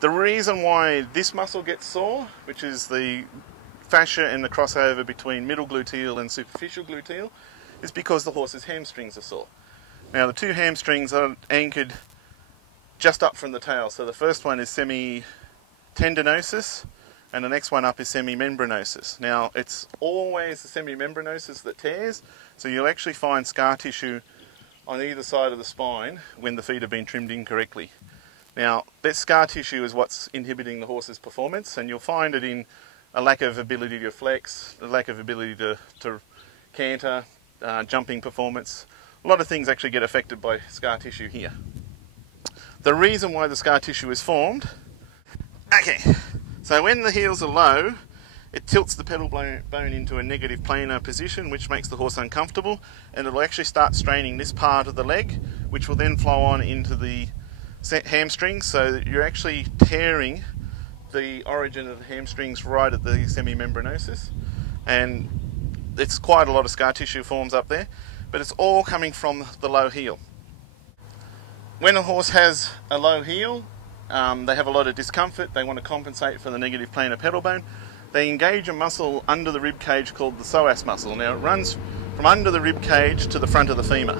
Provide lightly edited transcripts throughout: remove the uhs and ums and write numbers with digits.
The reason why this muscle gets sore, which is the fascia and the crossover between middle gluteal and superficial gluteal, is because the horse's hamstrings are sore. Now the two hamstrings are anchored just up from the tail. So the first one is semi-tendinosus and the next one up is semi-membranosus. Now it's always the semi-membranosus that tears, so you'll actually find scar tissue on either side of the spine when the feet have been trimmed incorrectly. Now this scar tissue is what's inhibiting the horse's performance, and you'll find it in a lack of ability to flex, a lack of ability to canter, jumping performance. A lot of things actually get affected by scar tissue here. The reason why the scar tissue is formed, okay, so when the heels are low, it tilts the pedal bone into a negative planar position, which makes the horse uncomfortable, and it'll actually start straining this part of the leg, which will then flow on into the hamstrings, so that you're actually tearing the origin of the hamstrings right at the semi-membranosus, and it's quite a lot of scar tissue forms up there, but it's all coming from the low heel. When a horse has a low heel, they have a lot of discomfort, they want to compensate for the negative planar pedal bone. They engage a muscle under the rib cage called the psoas muscle. Now it runs from under the rib cage to the front of the femur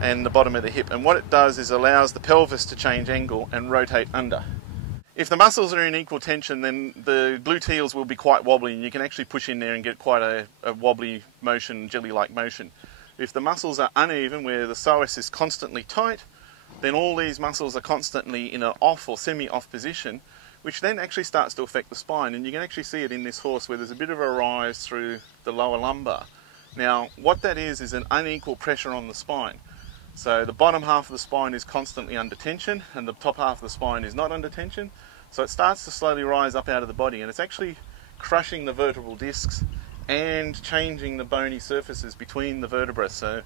and the bottom of the hip, and what it does is allows the pelvis to change angle and rotate under. If the muscles are in equal tension, then the gluteals will be quite wobbly, and you can actually push in there and get quite a wobbly motion, jelly-like motion. If the muscles are uneven, where the psoas is constantly tight, then all these muscles are constantly in an off or semi-off position, which then actually starts to affect the spine, and you can actually see it in this horse where there's a bit of a rise through the lower lumbar. Now what that is an unequal pressure on the spine. So the bottom half of the spine is constantly under tension and the top half of the spine is not under tension, so it starts to slowly rise up out of the body, and it's actually crushing the vertebral discs and changing the bony surfaces between the vertebrae. So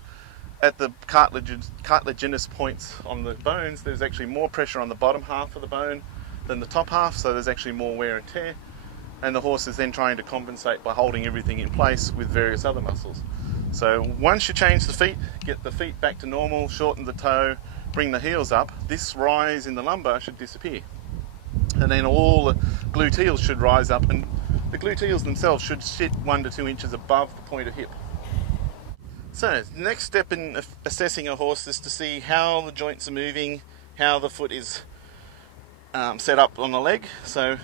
at the cartilaginous points on the bones, there's actually more pressure on the bottom half of the bone than the top half, so there's actually more wear and tear, and the horse is then trying to compensate by holding everything in place with various other muscles. So once you change the feet, get the feet back to normal, shorten the toe, bring the heels up, this rise in the lumbar should disappear, and then all the gluteals should rise up, and the gluteals themselves should sit 1 to 2 inches above the point of hip. So the next step in assessing a horse is to see how the joints are moving, how the foot is set up on the leg. So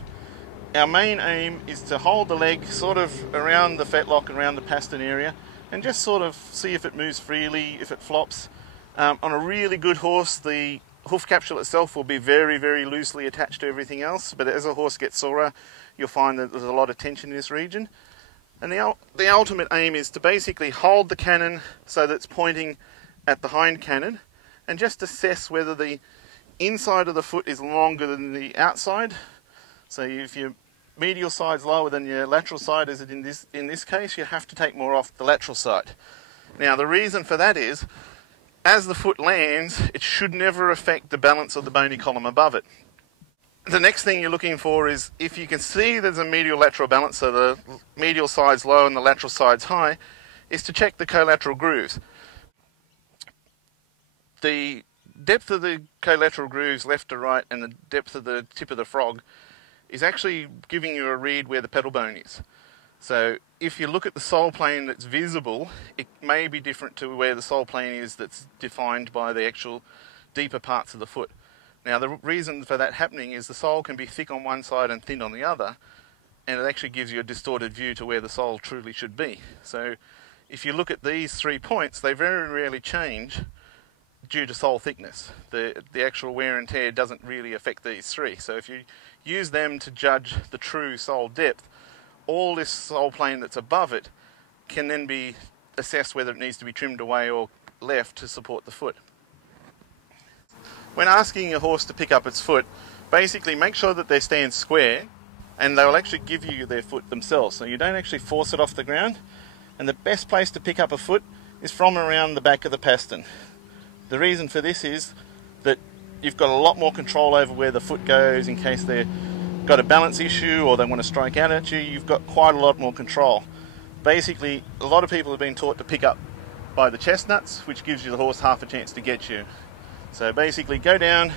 our main aim is to hold the leg sort of around the fetlock, around the pastern area, and just sort of see if it moves freely, if it flops. On a really good horse, the hoof capsule itself will be very, very loosely attached to everything else, but as a horse gets sorer, you'll find that there's a lot of tension in this region. And the ultimate aim is to basically hold the cannon so that it's pointing at the hind cannon, and just assess whether the inside of the foot is longer than the outside. So if your medial side's lower than your lateral side, as in this case, you have to take more off the lateral side. Now the reason for that is, as the foot lands, it should never affect the balance of the bony column above it. The next thing you're looking for is, if you can see there's a medial-lateral balance, so the medial side's low and the lateral side's high, is to check the collateral grooves. The depth of the collateral grooves left to right and the depth of the tip of the frog is actually giving you a read where the pedal bone is. So if you look at the sole plane that's visible, it may be different to where the sole plane is that's defined by the actual deeper parts of the foot. Now the reason for that happening is the sole can be thick on one side and thin on the other, and it actually gives you a distorted view to where the sole truly should be. So if you look at these 3 points, they very rarely change due to sole thickness. The actual wear and tear doesn't really affect these 3. So if you use them to judge the true sole depth, all this sole plane that's above it can then be assessed whether it needs to be trimmed away or left to support the foot. When asking a horse to pick up its foot, basically make sure that they stand square, and they'll actually give you their foot themselves, so you don't actually force it off the ground. And the best place to pick up a foot is from around the back of the pastern. The reason for this is that you've got a lot more control over where the foot goes in case they've got a balance issue or they want to strike out at you. You've got quite a lot more control. Basically, a lot of people have been taught to pick up by the chestnuts, which gives you the horse half a chance to get you. So basically go down,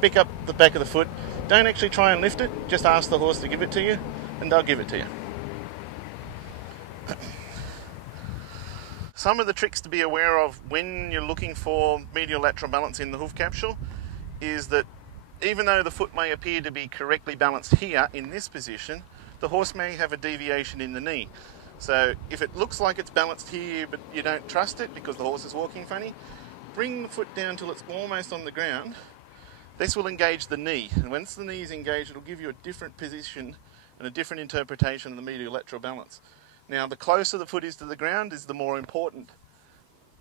pick up the back of the foot, Don't actually try and lift it, just ask the horse to give it to you, and they'll give it to you. Some of the tricks to be aware of when you're looking for medial lateral balance in the hoof capsule is that even though the foot may appear to be correctly balanced here in this position, the horse may have a deviation in the knee. So if it looks like it's balanced here but you don't trust it because the horse is walking funny, bring the foot down till it's almost on the ground. This will engage the knee, and once the knee is engaged, it'll give you a different position and a different interpretation of the medial lateral balance. Now, the closer the foot is to the ground is the more important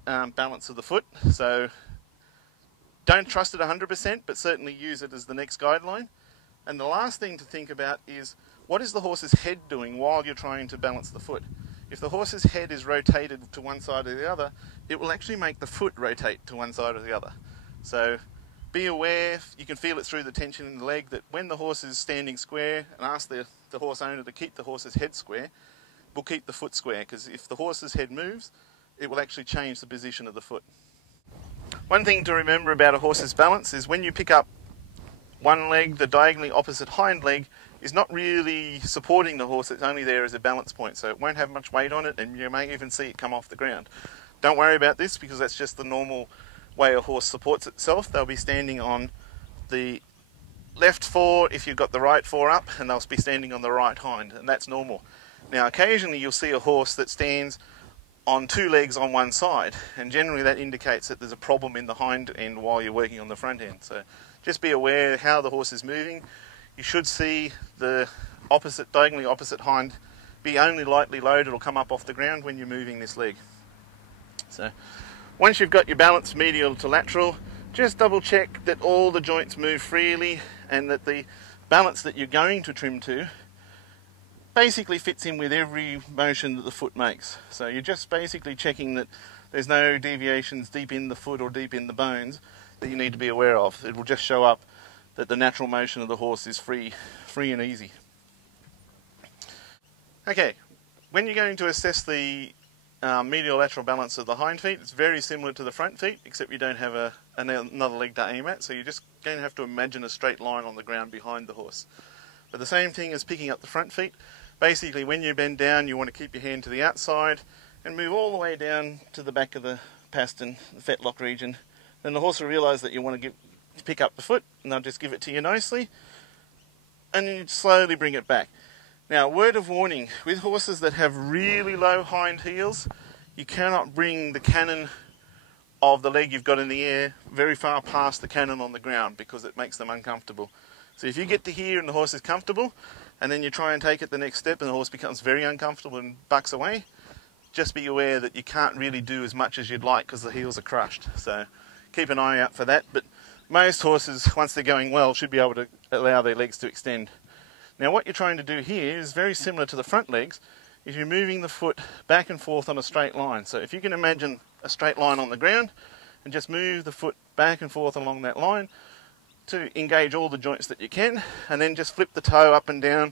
balance of the foot, so don't trust it 100%, but certainly use it as the next guideline. And the last thing to think about is, what is the horse's head doing while you're trying to balance the foot? If the horse's head is rotated to one side or the other, it will actually make the foot rotate to one side or the other. So be aware, you can feel it through the tension in the leg, that when the horse is standing square, and ask the horse owner to keep the horse's head square, we'll keep the foot square, because if the horse's head moves, it will actually change the position of the foot. One thing to remember about a horse's balance is when you pick up one leg, the diagonally opposite hind leg is not really supporting the horse, it's only there as a balance point, so it won't have much weight on it, and you may even see it come off the ground. Don't worry about this, because that's just the normal way a horse supports itself. They'll be standing on the left fore if you've got the right fore up, and they'll be standing on the right hind, and that's normal. Now occasionally you'll see a horse that stands on two legs on one side, and generally that indicates that there's a problem in the hind end while you're working on the front end. So just be aware how the horse is moving. You should see the diagonally opposite hind be only lightly loaded or come up off the ground when you're moving this leg. So once you've got your balance medial to lateral, just double check that all the joints move freely and that the balance that you're going to trim to basically fits in with every motion that the foot makes. So you're just basically checking that there's no deviations deep in the foot or deep in the bones that you need to be aware of. It will just show up that the natural motion of the horse is free and easy. Okay, when you're going to assess the medial lateral balance of the hind feet, it's very similar to the front feet, except you don't have another leg to aim at, so you're just going to have to imagine a straight line on the ground behind the horse. But the same thing as picking up the front feet. Basically, when you bend down, you want to keep your hand to the outside and move all the way down to the back of the pastern, the fetlock region. Then the horse will realise that you want to pick up the foot, and they'll just give it to you nicely, and then you slowly bring it back. Now, word of warning, with horses that have really low hind heels, you cannot bring the cannon of the leg you've got in the air very far past the cannon on the ground, because it makes them uncomfortable. So if you get to here and the horse is comfortable, and then you try and take it the next step and the horse becomes very uncomfortable and bucks away, just be aware that you can't really do as much as you'd like because the heels are crushed. So keep an eye out for that. But most horses, once they're going well, should be able to allow their legs to extend. Now what you're trying to do here is very similar to the front legs, is you're moving the foot back and forth on a straight line. So if you can imagine a straight line on the ground, and just move the foot back and forth along that line to engage all the joints that you can, and then just flip the toe up and down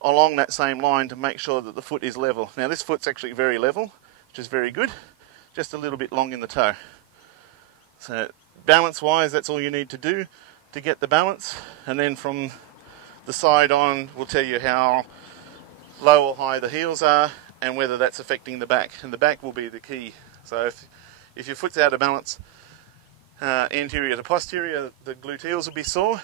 along that same line to make sure that the foot is level. Now this foot's actually very level, which is very good, just a little bit long in the toe. So balance wise, that's all you need to do to get the balance, and then from the side on we'll tell you how low or high the heels are and whether that's affecting the back, and the back will be the key. So if your foot's out of balance anterior to posterior, the gluteals will be sore.